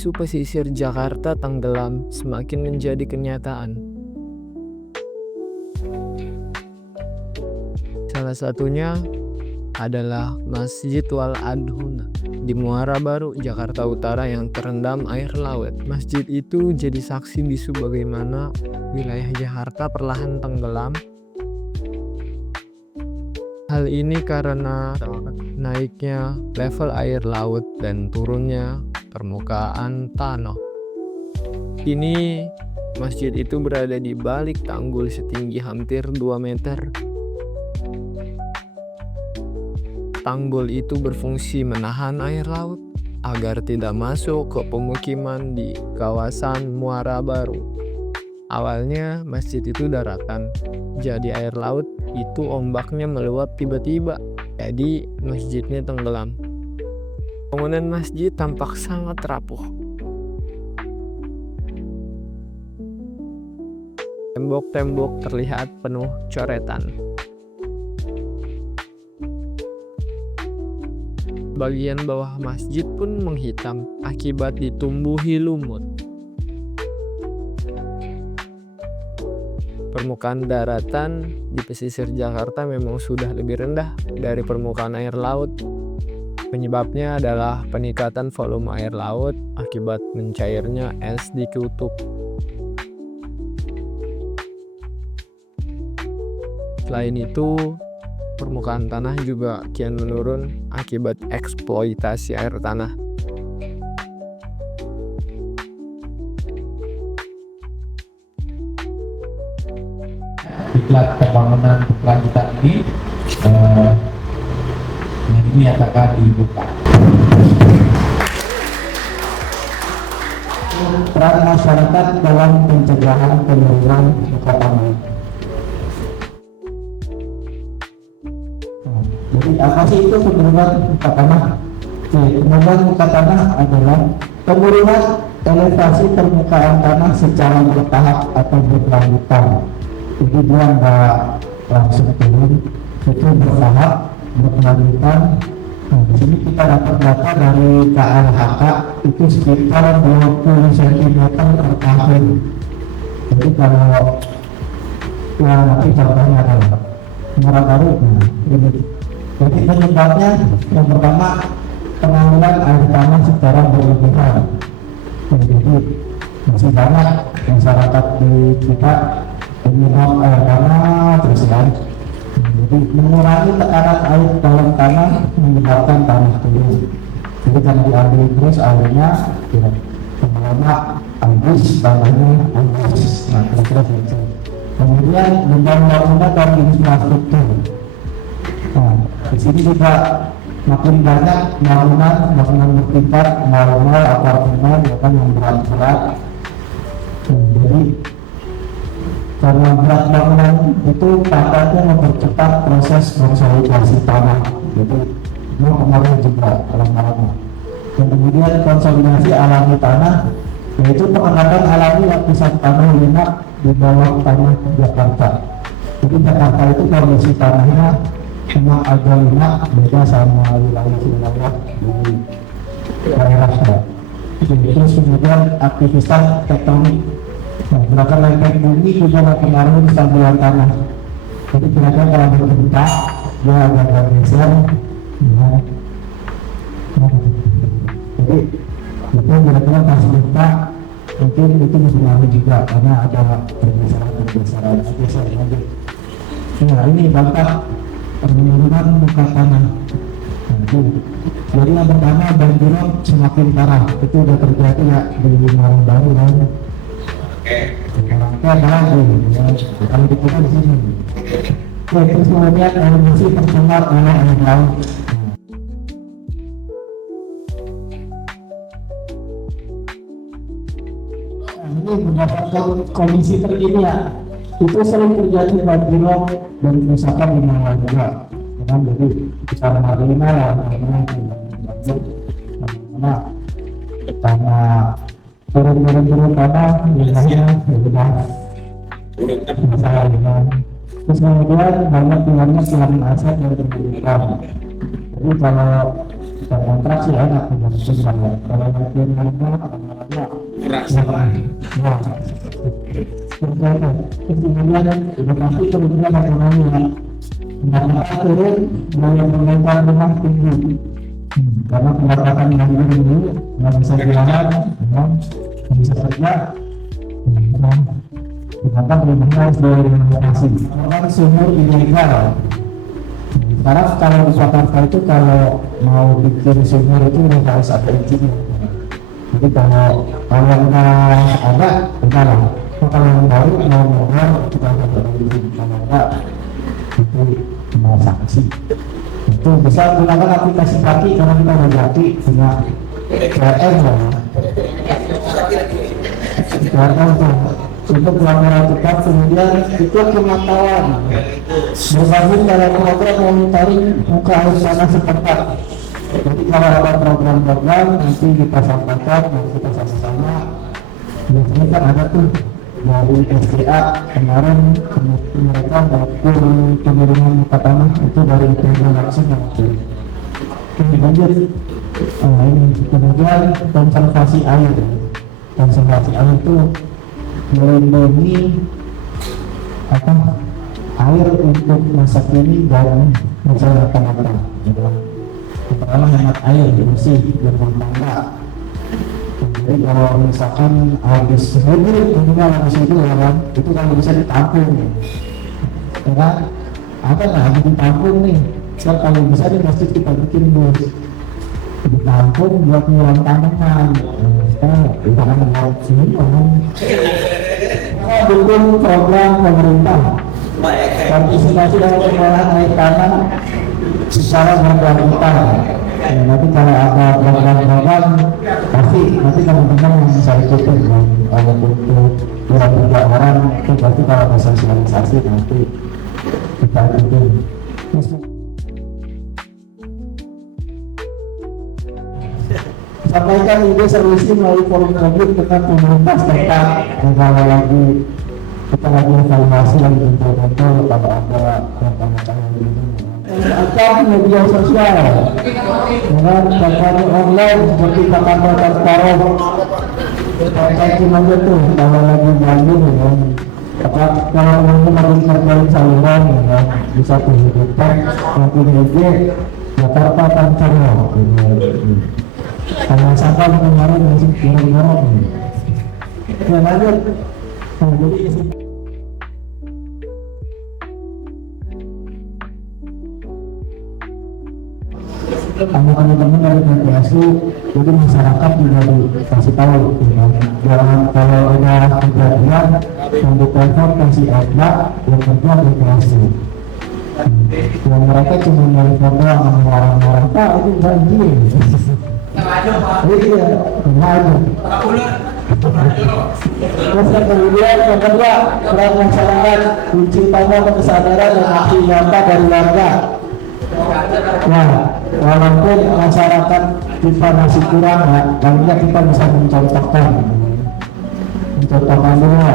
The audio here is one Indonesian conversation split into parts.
isu pesisir Jakarta tenggelam semakin menjadi kenyataan. Salah satunya adalah Masjid Wal Adhuna di Muara Baru, Jakarta Utara yang terendam air laut. Masjid itu jadi saksi bisu bagaimana wilayah Jakarta perlahan tenggelam. Hal ini karena naiknya level air laut dan turunnya permukaan tanah. Kini masjid itu berada di balik tanggul setinggi hampir 2 meter. Tanggul itu berfungsi menahan air laut agar tidak masuk ke pemukiman di kawasan Muara Baru. Awalnya masjid itu daratan, jadi air laut itu ombaknya meluap tiba-tiba, jadi masjidnya tenggelam. Bangunan masjid tampak sangat rapuh. Tembok-tembok terlihat penuh coretan. Bagian bawah masjid pun menghitam akibat ditumbuhi lumut. Permukaan daratan di pesisir Jakarta memang sudah lebih rendah dari permukaan air laut. Penyebabnya adalah peningkatan volume air laut akibat mencairnya es di kutub. Selain itu, permukaan tanah juga kian menurun akibat eksploitasi air tanah. Diklat pembangunan berkelanjutan ini dinyatakan dibuka. Peran masyarakat dalam pencegahan penurunan muka tanah. Jadi apa sih itu penurunan muka tanah? Penurunan muka tanah adalah penurunan elevasi permukaan tanah secara bertahap atau berkelanjutan. Jadi dia nggak langsung turun, itu bertahap, berkelanjutan. Di sini kita dapat data dari KLHK itu sekitar 20 cm per tahun. Jadi kalau nanti contohnya adalah Muara Baru, jadi penyebabnya yang pertama pengambilan air tanah secara berlebihan. Jadi masih banyak masyarakat di kita penyebab air tanah terus kan. Jadi mengurangi tekanan air dalam tanah menyebabkan tanah turun. Jadi kalau diambil terus airnya tidak lama habis, tanahnya habis. Nah kira-kira begitu. Kemudian beban bangunan dan infrastruktur. Nah di sini juga makin banyak bangunan bertingkat, mal-mal, apartemen, ya kan yang berat-berat. Jadi karena berat bangunan itu katanya mempercepat proses konsolidasi tanah, jadi mempengaruhi juga lama-lama. Dan kemudian konsolidasi alami tanah, yaitu pengenalan alami lapisan tanah lunak di bawah tanah Jakarta. Jadi Jakarta itu kondisi tanahnya memang agak lunak, beda sama wilayah-wilayah di daerahnya. Terus kemudian aktivitas tektonik. Nah, gerakan lempeng bumi juga mempengaruhi stabilan tanah. Jadi kira-kira kalau berbentak, dia agak bergeser. Ya. Jadi itu kira-kira pas buka, mungkin itu mempengaruhi juga karena ada pergeseran. Nah ini dampak penurunan muka tanah. Jadi yang pertama banjirop semakin parah. Itu sudah terjadi ya di Muara Baru kan. Kalau kita di sini, terus kemudian emisi tercemar oleh air laut. Ini berdasarkan kondisi terkini ya, itu sering terjadi banjirop dan kerusakan di mana juga. Jadi secara marginal ya, karena turun tanah wilayahnya sudah masalah dengan. Terus kemudian banyak kehilangan aset yang terbuka. Jadi kalau kita kontrak sih enak, kalau makin lama Nah, kemudian edukasi kemudian ekonomi pendapatan turun, biaya pemerintah rumah tinggi karena pendapatan yang tinggi nggak bisa dilawan, bisa kerja, ternyata rumahnya harus direnovasi. Orang sumur ilegal. Sekarang kalau di Jakarta itu kalau mau bikin sumur itu harus ada izinnya. Jadi kalau nggak ada, enggak lah. Kalau yang baru mau modal kita akan izin, kalau enggak itu mau sanksi. Itu bisa gunakan aplikasi Paki karena kita udah ganti punya KRN lah. KRN tuh untuk pelanggaran tetap, kemudian ikut pemantauan bergabung dalam program monitoring muka air tanah setempat. Jadi kalau ada program-program nanti kita sampaikan dan kita sama-sama. Biasanya kan ada tuh dari SDA kemarin mereka dapur penurunan muka tanah itu dari program langsung yang ini lanjut. Ini kemudian konservasi air. Konservasi air itu melindungi air untuk masa kini dan masa yang akan datang. Pertama hemat air bersih berumah tangga. Jadi kalau misalkan habis mobil minimal habis itu ya kan, itu kalau bisa ditampung. Karena apa nggak habis ditampung nih? So, kalau bisa di masjid kita bikin bus ditampung buat nyiram tanaman. Kita akan mau sini orang. Dukung program pemerintah partisipasi dalam pengolahan air tanah secara berkelanjutan. Nanti kalau ada program-program pasti nanti teman-teman yang bisa ikutin untuk 2-3 orang itu pasti kalau ada sosialisasi nanti kita ikutin. Sampaikan ide solusi melalui forum publik dengan pemerintah setempat. Dan kalau lagi kita lagi evaluasi lagi betul-betul kalau ada tanda-tanda ini atau media sosial dengan kampanye online seperti kampanye Taruh pakai aja tuh kalau lagi Bandung ya kalau mungkin lagi terkait saluran ya bisa dihidupkan nanti media Jakarta Taruh karena sampah kemarin masih kurang-kurang ya lanjut. Jadi teman-teman dari PPSU jadi masyarakat juga dikasih tahu jangan kalau ada kejadian yang ditelepon kasih ada yang kedua PPSU yang mereka cuma nelfon doang sama orang-orang pak itu banjir iya maju terus kemudian yang kedua peran masyarakat kunci utama kesadaran dan aksi nyata dari warga. Nah, walaupun masyarakat kita masih kurang ya, paling kita bisa mencontohkan dulu.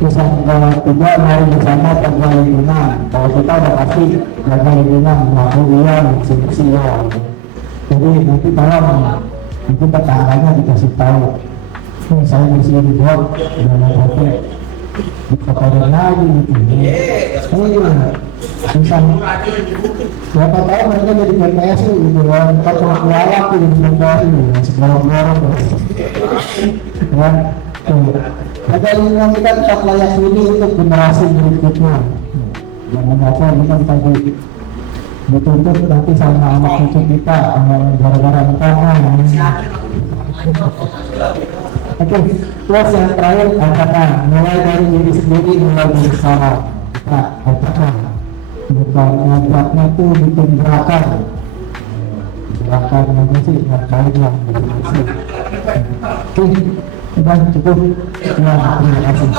Terus yang ketiga, mari bersama jaga lingkungan. Kalau kita udah pasti jaga lingkungan, aku dia bersih ya. Jadi nanti tolong nanti tetangganya dikasih tahu. Saya di sini buat dengan HP dikotorin lagi gitu. Bisa siapa tahu mereka jadi PPS gitu kan, kita cuma kelawak tuh di PPS ini sekarang ya ada lingkungan kita tetap layak huni untuk generasi berikutnya. Jangan apa ini kan tadi dituntut nanti sama anak cucu kita gara-gara makanan. Oke, terus yang terakhir katakan mulai dari diri sendiri mulai berusaha. Kita katakan bukan ngajaknya tuh bikin gerakan apa sih yang baik yang berhasil. Oke, sudah cukup. Terima kasih.